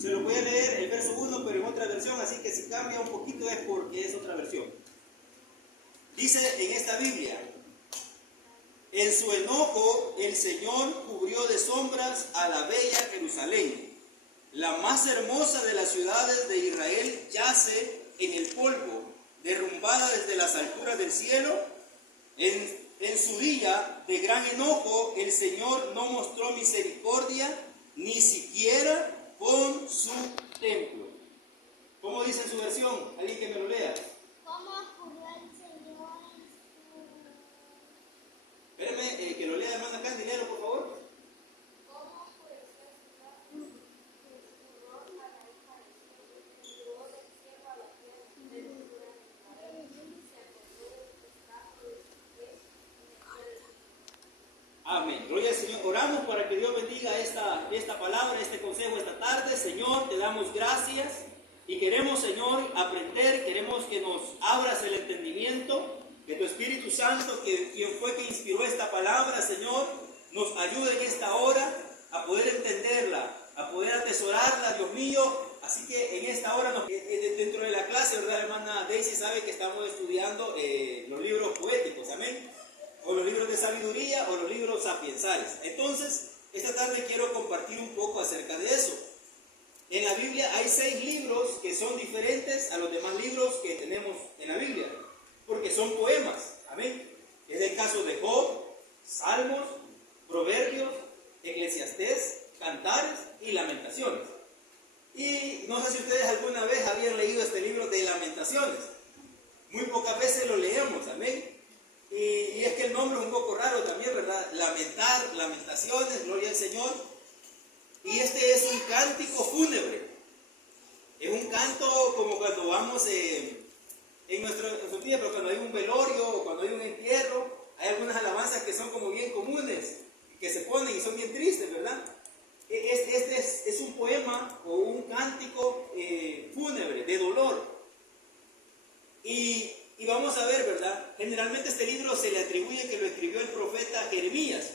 Se lo voy a leer el verso 1, pero en otra versión, así que si cambia un poquito es porque es otra versión. Dice en esta Biblia: en su enojo el Señor cubrió de sombras a la bella Jerusalén. La más hermosa de las ciudades de Israel yace en el polvo, derrumbada desde las alturas del cielo. En su día de gran enojo el Señor no mostró misericordia, ni siquiera con su templo. ¿Cómo dice en su versión? ¿Alguien que me lo lea? ¿Cómo juró el Señor en su... Espérame, que lo lea hermana Candy, léalo por favor. ¿Cómo oscureció el Señor en su furor a la hija de Sion, envió del cielo a la tierra de locura de Israel, y se acordó del pecado de sus pies en el día de su furor? Amén. Gloria al Señor. Oramos para que Dios bendiga esta palabra, este consejo esta tarde. Señor, te damos gracias y queremos, Señor, aprender. Queremos que nos abras el entendimiento, que tu Espíritu Santo, quien fue que inspiró esta palabra, Señor, nos ayude en esta hora a poder entenderla, a poder atesorarla, Dios mío. Así que en esta hora, dentro de la clase, ¿verdad, hermana Daisy? Sabe que estamos estudiando los libros poéticos, amén, o los libros de sabiduría, o los libros sapiensales. Entonces, esta tarde quiero compartir un poco acerca de eso. En la Biblia hay 6 libros que son diferentes a los demás libros que tenemos en la Biblia, porque son poemas, amén. Es el caso de Job, Salmos, Proverbios, Eclesiastés, Cantares y Lamentaciones. Y no sé si ustedes alguna vez habían leído este libro de Lamentaciones. Muy pocas veces lo leemos, amén. Y es que el nombre es un poco raro también, ¿verdad? Lamentar, lamentaciones, gloria al Señor. Y este es un cántico fúnebre. Es un canto como cuando vamos en nuestro tiempo, cuando hay un velorio o cuando hay un entierro. Hay algunas alabanzas que son como bien comunes, que se ponen y son bien tristes, ¿verdad? Este es un poema o un cántico fúnebre, de dolor. Y vamos a ver, ¿verdad? Generalmente este libro se le atribuye que lo escribió el profeta Jeremías,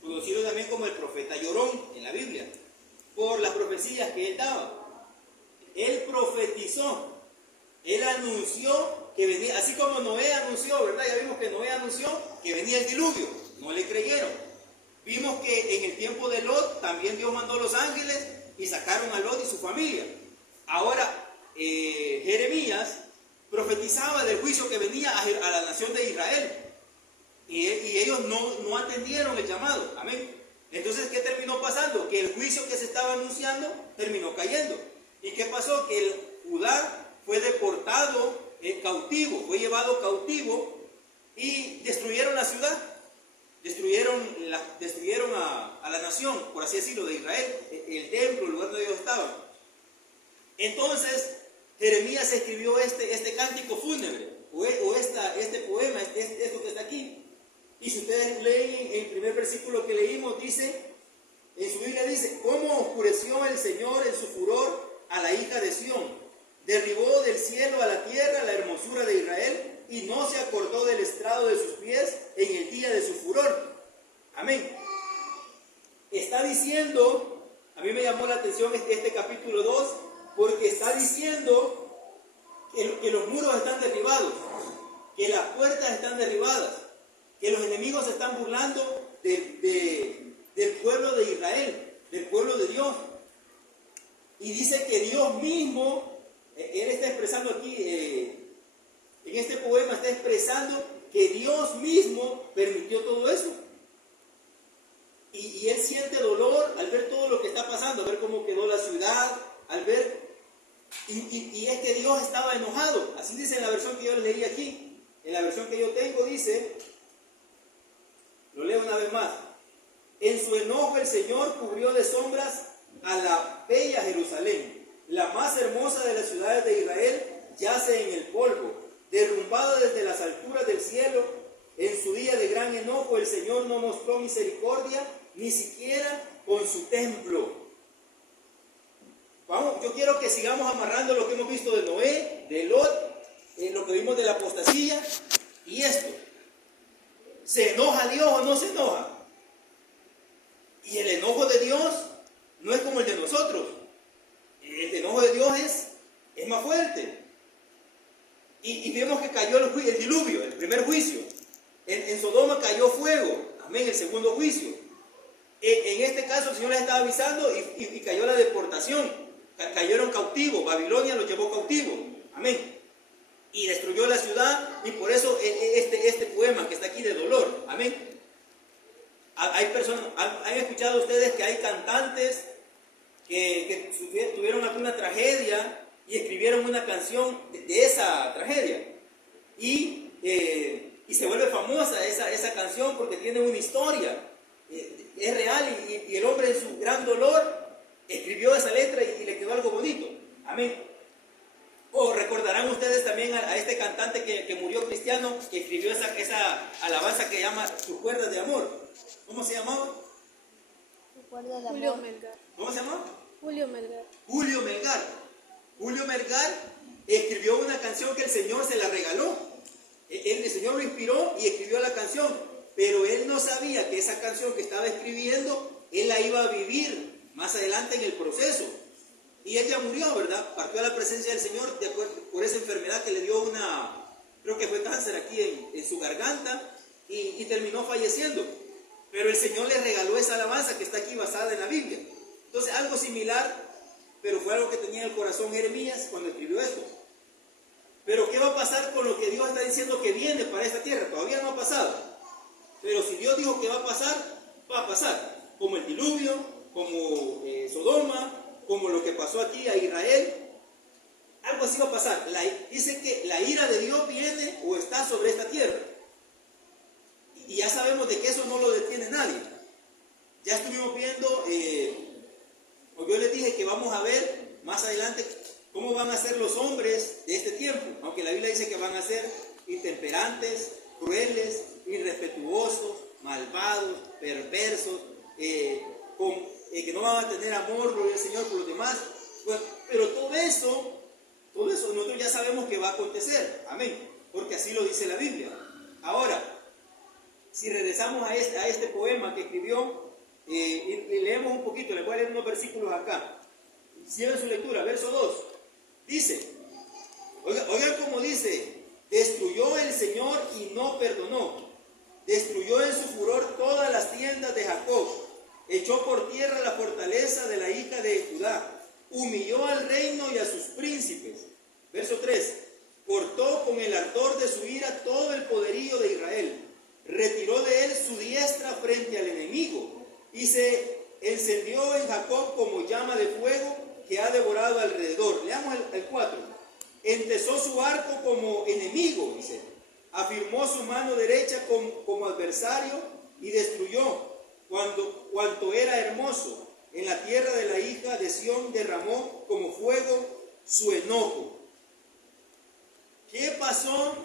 conocido también como el profeta llorón en la Biblia, por las profecías que él daba. Él profetizó, él anunció que venía, así como Noé anunció, ¿verdad? Ya vimos que Noé anunció que venía el diluvio, no le creyeron. Vimos que en el tiempo de Lot también Dios mandó los ángeles y sacaron a Lot y su familia. Ahora, Jeremías profetizaba del juicio que venía a la nación de Israel. Y ellos no atendieron el llamado. Amén. Entonces, ¿qué terminó pasando? Que el juicio que se estaba anunciando terminó cayendo. ¿Y qué pasó? Que el Judá fue deportado cautivo, fue llevado cautivo y destruyeron la ciudad. Destruyeron a la nación, por así decirlo, de Israel, el templo, el lugar donde ellos estaban. Entonces, Jeremías escribió este cántico fúnebre, o este poema, esto que está aquí. Y si ustedes leen el primer versículo que leímos, dice, en su Biblia dice: ¿cómo oscureció el Señor en su furor a la hija de Sión? Derribó del cielo a la tierra la hermosura de Israel, y no se acordó del estrado de sus pies en el día de su furor. Amén. Está diciendo, a mí me llamó la atención este capítulo 2, porque está diciendo que los muros están derribados, que las puertas están derribadas, que los enemigos se están burlando del pueblo de Israel, del pueblo de Dios. Y dice que Dios mismo, él está expresando aquí, en este poema está expresando que Dios mismo permitió todo eso. Y él siente dolor al ver todo lo que está pasando, al ver cómo quedó la ciudad, al ver... Y es que Dios estaba enojado. Así dice en la versión que yo les leí aquí. En la versión que yo tengo dice, lo leo una vez más: en su enojo el Señor cubrió de sombras a la bella Jerusalén. La más hermosa de las ciudades de Israel yace en el polvo, derrumbada desde las alturas del cielo. En su día de gran enojo el Señor no mostró misericordia, ni siquiera con su templo. Vamos, yo quiero que sigamos amarrando lo que hemos visto de Noé, de Lot, lo que vimos de la apostasía y esto. ¿Se enoja Dios o no se enoja? Y el enojo de Dios no es como el de nosotros. cayó el diluvio, el primer juicio. En Sodoma cayó fuego, amén, el segundo juicio. En este caso el Señor les estaba avisando y cayó la deportación, cayeron cautivos, Babilonia los llevó cautivos, amén. Y destruyó la ciudad, y por eso este poema que está aquí de dolor, amén. Hay personas, ¿han escuchado ustedes que hay cantantes que tuvieron alguna tragedia y escribieron una canción de esa tragedia? Y se vuelve famosa esa canción porque tiene una historia, es real, y el hombre en su gran dolor escribió esa letra y le quedó algo bonito, amén. O recordarán ustedes también a este cantante que murió cristiano, que escribió esa alabanza que llama Tus cuerdas de amor. ¿Cómo se llamaba? Julio Melgar. ¿Cómo se llamaba? Julio Melgar. Julio Melgar. Julio Melgar escribió una canción que el Señor se la regaló. El Señor lo inspiró y escribió la canción, pero él no sabía que esa canción que estaba escribiendo, él la iba a vivir más adelante en el proceso. Y él ya murió, ¿verdad? Partió a la presencia del Señor por esa enfermedad que le dio creo que fue cáncer aquí en su garganta, y terminó falleciendo. Pero el Señor le regaló esa alabanza que está aquí basada en la Biblia. Entonces, algo similar, pero fue algo que tenía en el corazón Jeremías cuando escribió esto. Pero ¿qué va a pasar con lo que Dios está diciendo que viene para esta tierra? Todavía no ha pasado. Pero si Dios dijo que va a pasar, va a pasar. Como el diluvio, como Sodoma, como lo que pasó aquí a Israel. Algo así va a pasar. Dice que la ira de Dios viene o está sobre esta tierra. Y ya sabemos de que eso no lo detiene nadie. Ya estuvimos viendo, o yo les dije que vamos a ver más adelante cómo van a ser los hombres de este tiempo. Aunque la Biblia dice que van a ser intemperantes, crueles, irrespetuosos, malvados, perversos, que no van a tener amor por el Señor por los demás. Bueno, pero todo eso nosotros ya sabemos que va a acontecer, amén, porque así lo dice la Biblia. Ahora, si regresamos a este poema que escribió, y leemos un poquito, les voy a leer unos versículos acá. Cierren su lectura, verso 2. Dice, oigan cómo dice: destruyó el Señor y no perdonó, destruyó en su furor todas las tiendas de Jacob, echó por tierra la fortaleza de la hija de Judá, humilló al reino y a sus príncipes. Verso 3. Cortó con el ardor de su ira todo el poderío de Israel, retiró de él su diestra frente al enemigo, y se encendió en Jacob como llama de fuego que ha devorado alrededor. Leamos el 4. Entesó su arco como enemigo, dice, afirmó su mano derecha como adversario y destruyó cuanto era hermoso. En la tierra de la hija de Sión derramó como fuego su enojo. ¿Qué pasó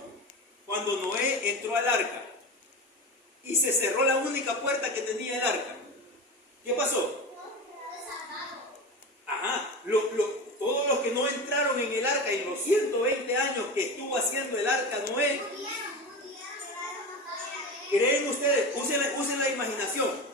cuando Noé entró al arca y se cerró la única puerta que tenía el arca? ¿Qué pasó? Ajá, todos los que no entraron en el arca en los 120 años que estuvo haciendo el arca Noé, ¿creen ustedes? Usen la imaginación.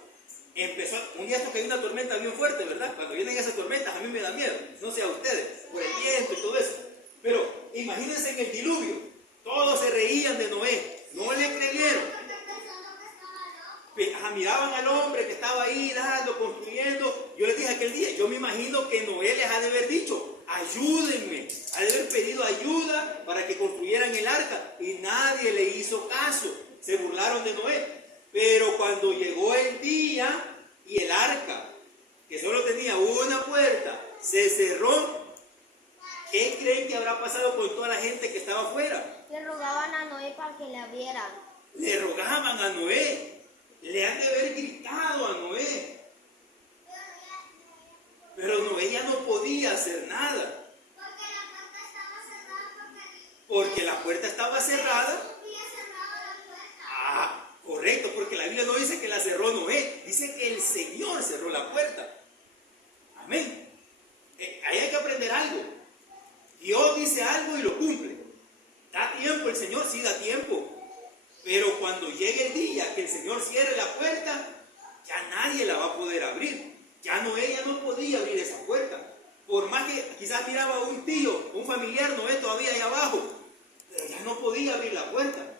Empezó un día esto que hay una tormenta bien fuerte, ¿verdad? Cuando vienen esas tormentas a mí me da miedo, no sé a ustedes, por el viento y todo eso. Pero imagínense en el diluvio, todos se reían de Noé, no le creyeron. Miraban al hombre que estaba ahí dando, construyendo. Yo les dije aquel día, yo me imagino que Noé les ha de haber dicho: ayúdenme, ha de haber pedido ayuda para que construyeran el arca, y nadie le hizo caso, se burlaron de Noé. Pero cuando llegó el día y el arca, que solo tenía una puerta, se cerró, ¿qué creen que habrá pasado con toda la gente que estaba afuera? Le rogaban a Noé para que le abrieran. Le rogaban a Noé, le han de haber gritado a Noé. Pero Noé ya no podía hacer nada. Porque la puerta estaba cerrada. Ah, correcto, porque la Biblia no dice que la cerró Noé, dice que el Señor cerró la puerta. Amén. Ahí hay que aprender algo. Dios dice algo y lo cumple. ¿Da tiempo el Señor? Sí, da tiempo. Pero cuando llegue el día que el Señor cierre la puerta, ya nadie la va a poder abrir. Ella no podía abrir esa puerta. Por más que quizás miraba a un tío, un familiar, Noé todavía ahí abajo, pero ya no podía abrir la puerta.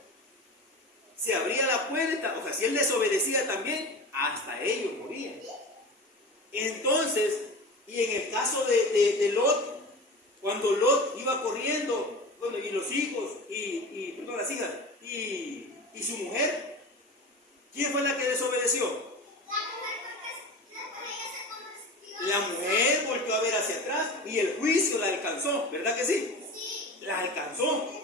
Se abría la puerta, o sea, si él desobedecía también, hasta ellos morían. Entonces, y en el caso de Lot, cuando Lot iba corriendo, bueno, y los hijos, perdón, las hijas, y su mujer, ¿quién fue la que desobedeció? La mujer volvió a ver hacia atrás y el juicio la alcanzó, ¿verdad que sí? La alcanzó.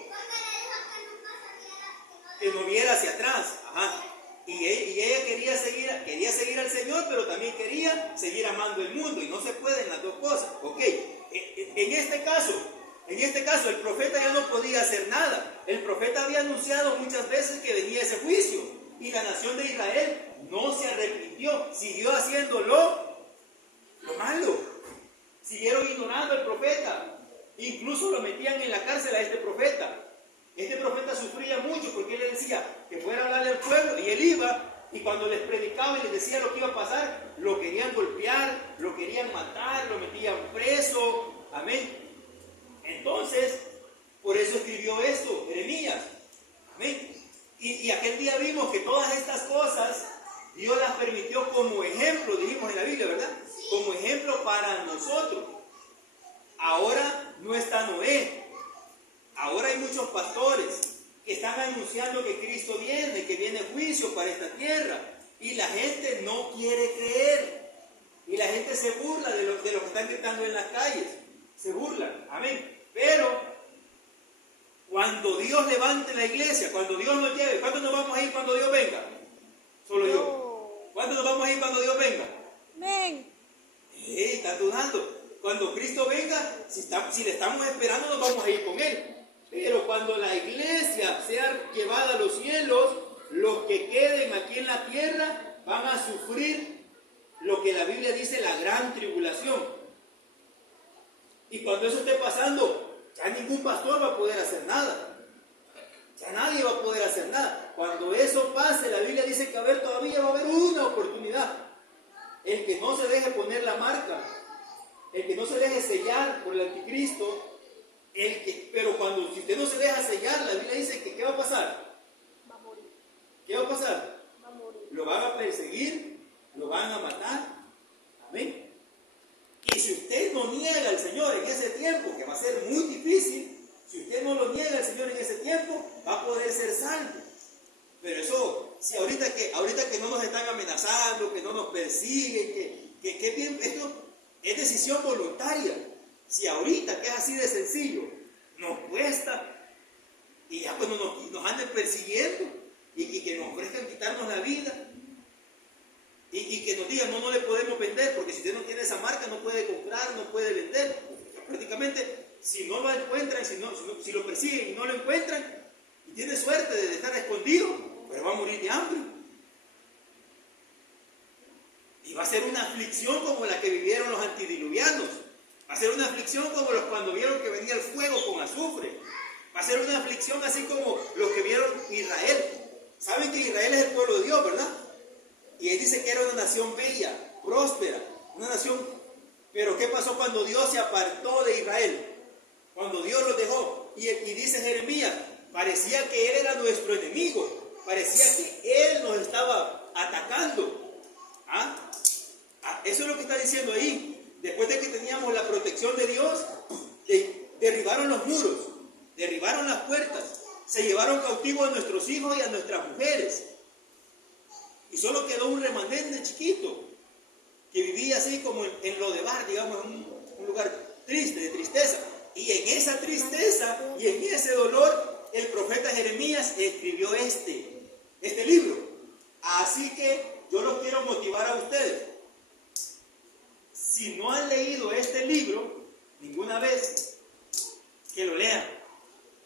Que no viera hacia atrás. Ajá. Y ella quería seguir al Señor, pero también quería seguir amando el mundo. Y no se pueden las dos cosas. Ok. En este caso, el profeta ya no podía hacer nada. El profeta había anunciado muchas veces que venía ese juicio. Y la nación de Israel no se arrepintió. Siguió haciéndolo lo malo. Siguieron ignorando al profeta. Incluso lo metían en la cárcel a este profeta. Este profeta sufría mucho porque él le decía que fuera a hablarle al pueblo y él iba, y cuando les predicaba y les decía lo que iba a pasar, lo querían golpear, lo querían matar, lo metían preso. Amén. Entonces, por eso escribió esto, Jeremías. Amén. Y aquel día vimos que todas estas cosas Dios las permitió como ejemplo, dijimos en la Biblia, ¿verdad? Como ejemplo para nosotros. Ahora no está Noé. Ahora hay muchos pastores que están anunciando que Cristo viene, que viene juicio para esta tierra. Y la gente no quiere creer. Y la gente se burla de lo que están gritando en las calles. Se burlan. Amén. Pero cuando Dios levante la iglesia, cuando Dios nos lleve, ¿cuántos nos vamos a ir cuando Dios venga? Solo yo. ¿Cuántos nos vamos a ir cuando Dios venga? Amén. Están dudando. Cuando Cristo venga, si le estamos esperando, nos vamos a ir con Él. Pero cuando la iglesia sea llevada a los cielos, los que queden aquí en la tierra van a sufrir lo que la Biblia dice, la gran tribulación. Y cuando eso esté pasando, ya ningún pastor va a poder hacer nada. Ya nadie va a poder hacer nada. Cuando eso pase, la Biblia dice que todavía va a haber una oportunidad. El que no se deje poner la marca, el que no se deje sellar por el anticristo, pero si usted no se deja sellar, la Biblia dice que ¿qué va a pasar? Va a morir. ¿Qué va a pasar? Va a morir. Lo van a perseguir, lo van a matar. Amén. Y si usted no niega al Señor en ese tiempo, que va a ser muy difícil, si usted no lo niega al Señor en ese tiempo, va a poder ser salvo. Pero eso, si ahorita que no nos están amenazando, que no nos persiguen, que bien, esto es decisión voluntaria. Si ahorita, que es así de sencillo, nos cuesta, y ya cuando nos anden persiguiendo, y que nos ofrezcan quitarnos la vida, y que nos digan, no le podemos vender, porque si usted no tiene esa marca, no puede comprar, no puede vender. Prácticamente, si no lo encuentran, si lo persiguen y no lo encuentran, y tiene suerte de estar escondido, pues va a morir de hambre. Y va a ser una aflicción como la que vivieron los antidiluvianos. Va a ser una aflicción como cuando vieron que venía el fuego con azufre. Va a ser una aflicción así como los que vieron Israel. Saben que Israel es el pueblo de Dios, ¿verdad? Y él dice que era una nación bella, próspera, una nación. Pero ¿qué pasó cuando Dios se apartó de Israel? Cuando Dios los dejó. Y dice Jeremías, parecía que él era nuestro enemigo. Parecía que él nos estaba atacando. Eso es lo que está diciendo ahí. Después de que teníamos la protección de Dios, derribaron los muros, derribaron las puertas, se llevaron cautivos a nuestros hijos y a nuestras mujeres. Y solo quedó un remanente chiquito que vivía así como en Lodebar, digamos, en un lugar triste, de tristeza. Y en esa tristeza y en ese dolor, el profeta Jeremías escribió este libro. Así que yo los quiero motivar a ustedes. Si no han leído este libro ninguna vez, que lo lean.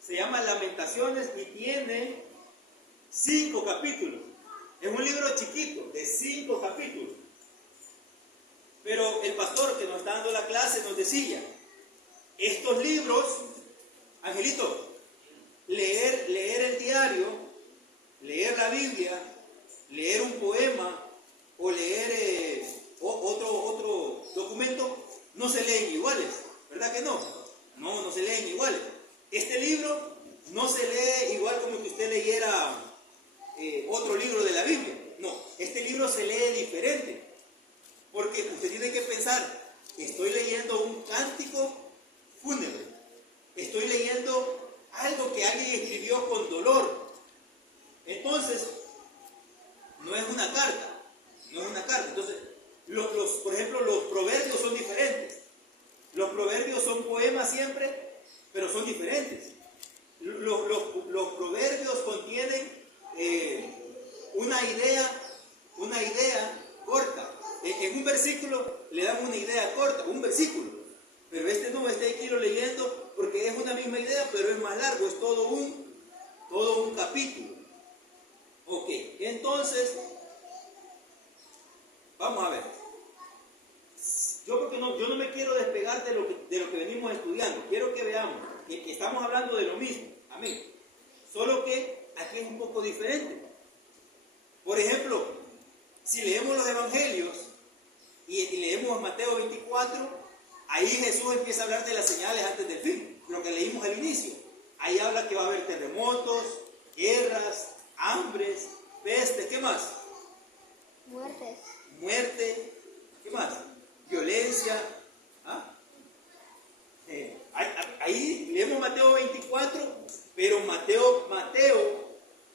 Se llama Lamentaciones y tiene 5 capítulos. Es un libro chiquito, de 5 capítulos. Pero el pastor que nos está dando la clase nos decía, estos libros, Angelito, leer el diario, leer la Biblia, leer un poema o leer otro documento, no se leen iguales, ¿verdad que no? No se leen iguales. Este libro no se lee igual como que usted leyera otro libro de la Biblia. No, este libro se lee diferente. Porque usted tiene que pensar, estoy leyendo un cántico fúnebre. Estoy leyendo algo que alguien escribió con dolor. Entonces, no es una carta. No es una carta. Entonces, por ejemplo, los proverbios son diferentes. Los proverbios son poemas siempre, pero son diferentes. Los proverbios contienen una idea corta. En un versículo le dan una idea corta, un versículo. Pero este aquí lo leyendo porque es una misma idea, pero es más largo, es todo un capítulo. Ok, entonces, vamos a ver. Yo no me quiero despegar de lo que venimos estudiando. Quiero que veamos que estamos hablando de lo mismo. Amén. Solo que aquí es un poco diferente. Por ejemplo, si leemos los evangelios y leemos Mateo 24, ahí Jesús empieza a hablar de las señales antes del fin, lo que leímos al inicio. Ahí habla que va a haber terremotos, guerras, hambres, pestes, ¿qué más? Muerte, ¿qué más? Violencia. ¿Ah? Ahí leemos Mateo 24, pero Mateo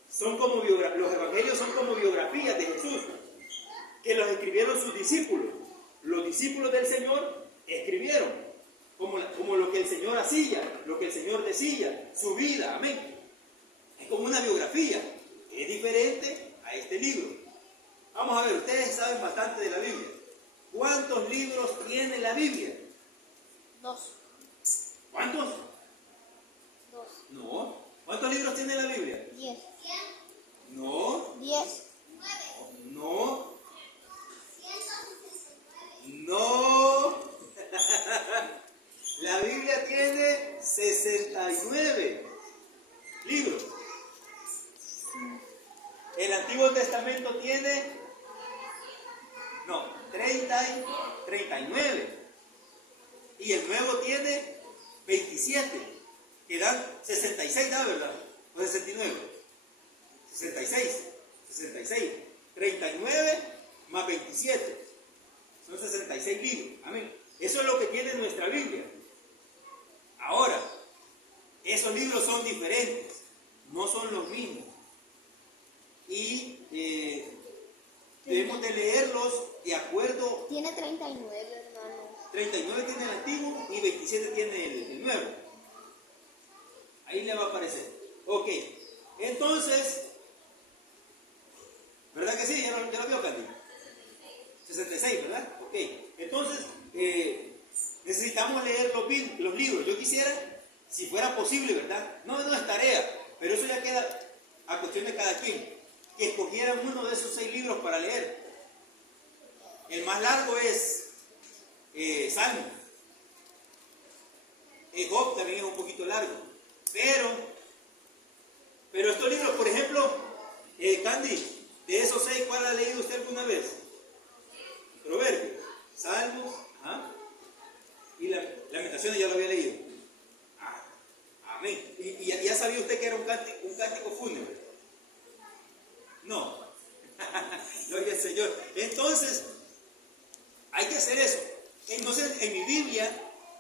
son como los evangelios son como biografías de Jesús, que los escribieron sus discípulos. Los discípulos del Señor escribieron como lo que el Señor hacía, lo que el Señor decía, su vida, amén. Es como una biografía, que es diferente a este libro. Vamos a ver, ustedes saben bastante de la Biblia. ¿Cuántos libros tiene la Biblia? 2. ¿Cuántos? 2. No. ¿Cuántos libros tiene la Biblia? 10. No. 10. No. No. La Biblia tiene 69 libros. El Antiguo Testamento tiene 39. Y el Nuevo tiene 27. Que dan 66, ¿da verdad? O 69. 66. 39 más 27. Son 66 libros. Amén. Eso es lo que tiene nuestra Biblia. Ahora, esos libros son diferentes. No son los mismos. Y debemos de leerlos de acuerdo. Tiene 39, hermano. 39 tiene el antiguo y 27 tiene el nuevo. Ahí le va a aparecer. Ok. Entonces, ¿verdad que sí? ¿Ya lo vio, Candy? 66, ¿verdad? Ok. Entonces, necesitamos leer los libros. Yo quisiera, si fuera posible, ¿verdad? No es tarea, pero eso ya queda a cuestión de cada quien. Que escogieran uno de esos 6 libros para leer. El más largo es Salmo. Job también es un poquito largo. Pero estos libros, por ejemplo, Candy, de esos 6, ¿cuál ha leído usted alguna vez? Proverbios, Salmos, y Lamentaciones ya lo había leído. Amén. Y ya sabía usted que era un cántico fúnebre. No. Gloria al Señor. Entonces, hay que hacer eso. Entonces, en mi Biblia,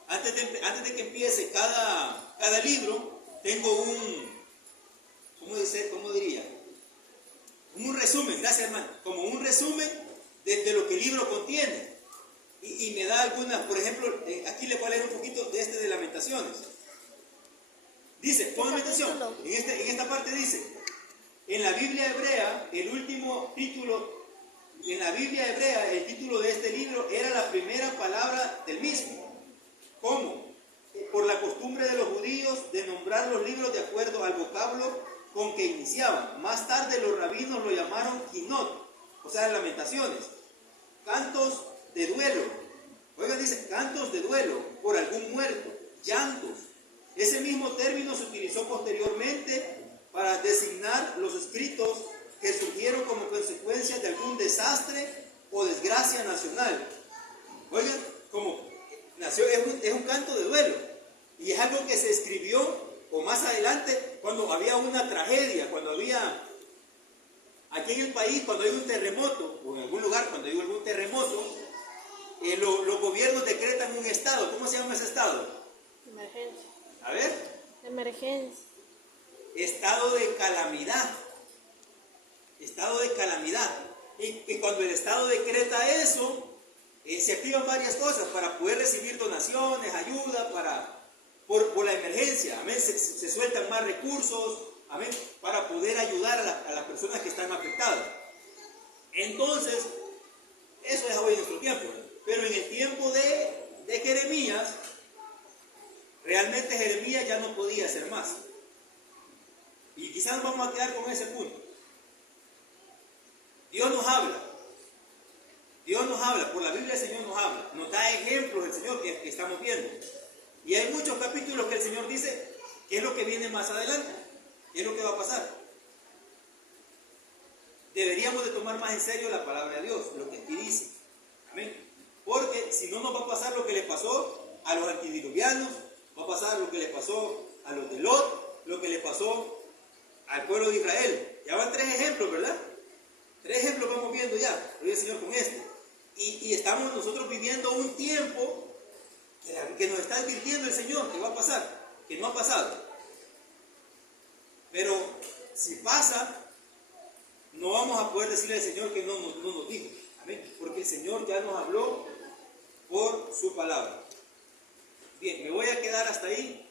antes de que empiece cada libro, tengo ¿cómo diría? Como un resumen, gracias hermano, como un resumen de lo que el libro contiene. Y me da algunas, por ejemplo, aquí le voy a leer un poquito de Lamentaciones. Dice, ponme atención, en esta parte dice, en la Biblia hebrea, el título de este libro era la primera palabra del mismo. ¿Cómo? Por la costumbre de los judíos de nombrar los libros de acuerdo al vocablo con que iniciaban. Más tarde los rabinos lo llamaron Kinot, o sea, Lamentaciones. Cantos de duelo. Oigan, dice, cantos de duelo por algún muerto, llantos. Ese mismo término se utilizó posteriormente para designar los escritos que surgieron como consecuencia de algún desastre o desgracia nacional. Oigan, como nació, es un canto de duelo y es algo que se escribió o más adelante, cuando había una tragedia, cuando había, aquí en el país, cuando hay un terremoto, o en algún lugar, cuando hay algún terremoto, los gobiernos decretan un estado. ¿Cómo se llama ese estado? Emergencia. A ver. Emergencia. Estado de calamidad. Estado de calamidad. Y cuando el estado decreta eso, se activan varias cosas para poder recibir donaciones, ayuda, por la emergencia. Amén. Se sueltan más recursos, amén, para poder ayudar a las personas que están afectadas. Entonces, eso es hoy en nuestro tiempo. Pero en el tiempo de Jeremías, realmente Jeremías ya no podía hacer más. Y quizás vamos a quedar con ese punto. Dios nos habla. Dios nos habla. Por la Biblia el Señor nos habla. Nos da ejemplos del Señor que estamos viendo. Y hay muchos capítulos que el Señor dice qué es lo que viene más adelante. ¿Qué es lo que va a pasar? Deberíamos de tomar más en serio la palabra de Dios, lo que aquí dice. Amén. Porque si no nos va a pasar lo que le pasó a los antidiluvianos, va a pasar lo que le pasó a los de Lot, lo que le pasó al pueblo de Israel. Ya van 3 ejemplos, ¿verdad? 3 ejemplos vamos viendo ya, gloria al Señor con este. Y estamos nosotros viviendo un tiempo que nos está advirtiendo el Señor que va a pasar, que no ha pasado. Pero si pasa, no vamos a poder decirle al Señor que no nos dijo. Amén. Porque el Señor ya nos habló por su palabra. Bien, me voy a quedar hasta ahí.